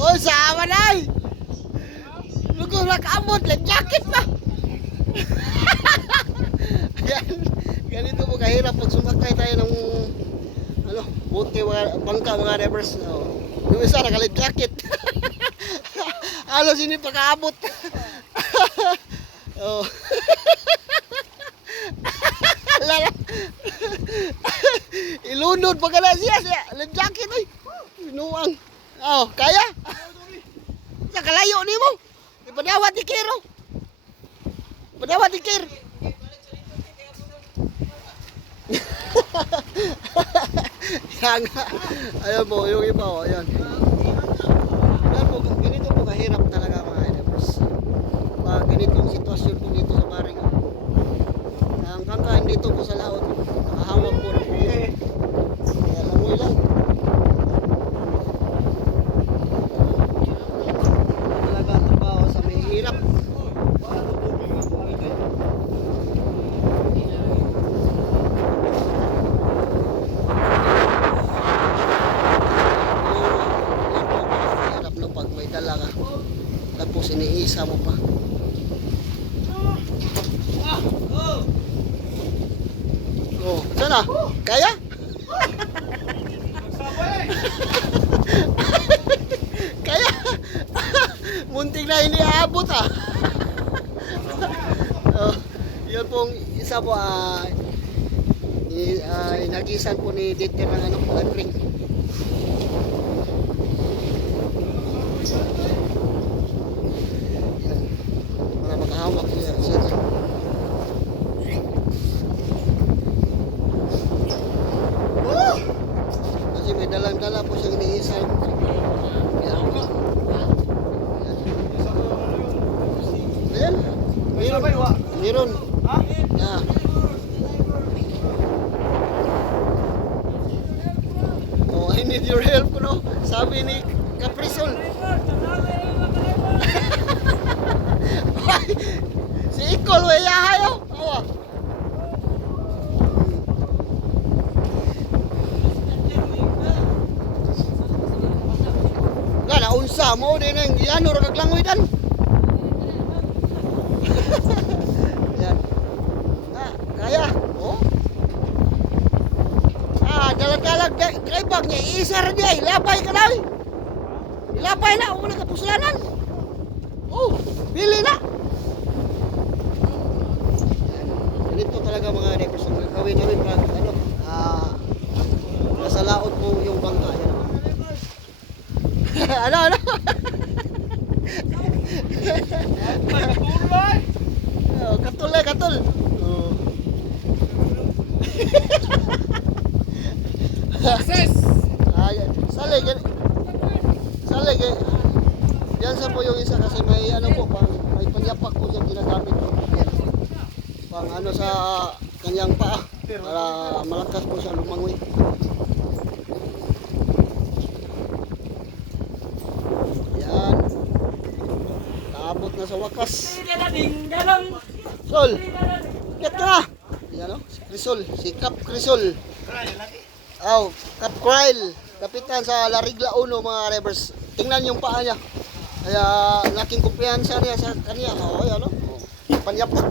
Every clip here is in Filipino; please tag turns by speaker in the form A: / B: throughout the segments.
A: Oy, sama na ay. Lugo na kamot, lang jacket pa. Yan. Ganito po kahirap pag sumakay tayo ng ano, bote mga bangka mga drivers. Oh. Yung isa nakalit jacket. Halos hindi pa kaabot. oh. Ilunod pa ka na siya siya. Life jacket ay. Inuang. Oh, kaya? Sa kalayo ni mo. Ipadawat ni Kiro. Ipadawat ni Kiro. Yan nga. Ayan po, yung iba o. Ayan. Ayan po, ganito po kahirap talaga mga drivers. Pag ganitong sitwasyon po dito sa Baring. Ang kakain dito po sa laot, nakahawak po ng puyo. Kaya langoy lang. Talaga ang trabaho sa may hirap. Hirap no pag may dala ka. Iniisa mo pa. Oh, sana? Kaya? Kaya? Muntik na iniabot ah. oh, yun pong isa po ah i- ah, inagisan po ni Dieter ng ano, ring. Yan. Para makahawak siya. siya, siya. Woo! Kasi dalang-dala po siyang iniisay. Yan. Ayan. Meron. Meron. Yeah. Oh, I need your help, no? Sabi ni Caprisol. Si Ikol, way yahayo. Awa. Nga, naunsa mo din ang ano, ragaglangoy dan. Yan. Ah, kaya. Oh. Ah, dalag-dalag kay bag niya, isar niya, ilapay ka na. eh. Ilapay na, wala ka pusulanan. Oh, bili na. Ganito talaga mga gagawin namin pag ano, ah, nasa laot mo yung bangka. Yan. ano, ano? Oh, katul eh, katul. Oh.
B: Success!
A: Ah, yan. Sali, gan Sali, gan Yan sa po yung isa kasi may ano po, pang, may panyapak po siyang ginagamit. Yan. Pang ano sa kanyang paa. Para malakas po siya lumangoy. Yan. Naabot na sa wakas. Sol! Get ka na! Yan o, si Crisol. Si Cap Crisol. Aw, Cap Crile. Kapitan sa Larigla Uno mga revers. Tingnan yung paa niya. Kaya laking kumpiyansa niya sa kanya. O, yan o. Panyapak.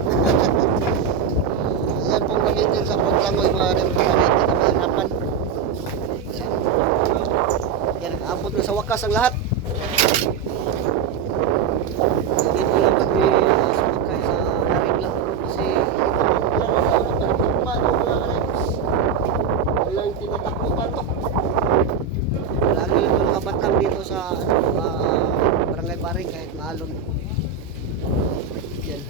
A: Yan pong gamitin sa paglangoy mga revers. Gamitin kami hirapan. Yan. Yan, abot na sa wakas ang lahat. Dito lang kami uh, sumakay sa Larigla Uno kasi wala yung tinatakbo pa to. Lagi lang yung mga batang dito sa ano, ah, barangay Baring kahit maalon. Yan.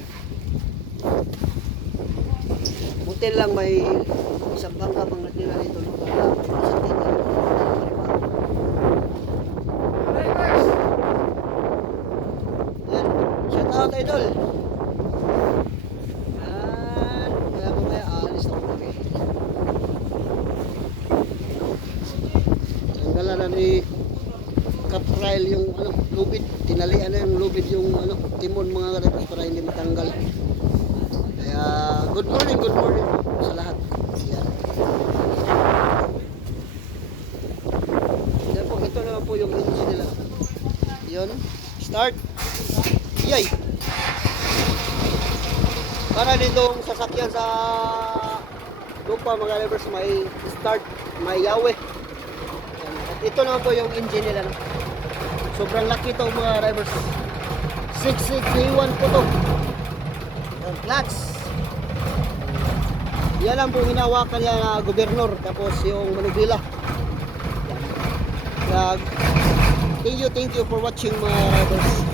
A: Buti lang may isang bangka pang natira dito. No? Para sa tingin. Yan. Idol. Yan. Kaya mamaya aalis na kami. Tanggalan na ni Capril yung ano, lubid. Tinalian na yung lubid yung ano, timon mga karepos para hindi matanggal. Kaya good morning, good morning sa lahat. Yan. Yan po, ito naman po yung engine nila. Yun. Start. Yay! Para nitong sasakyan sa lupa mga drivers may start, may yawe. At ito naman po yung engine nila. No? Sobrang laki to mga drivers. 6631 po to. Yung clutch. Yan lang po hinawakan niya na gobernador tapos yung manubila. Thank you, thank you for watching mga drivers.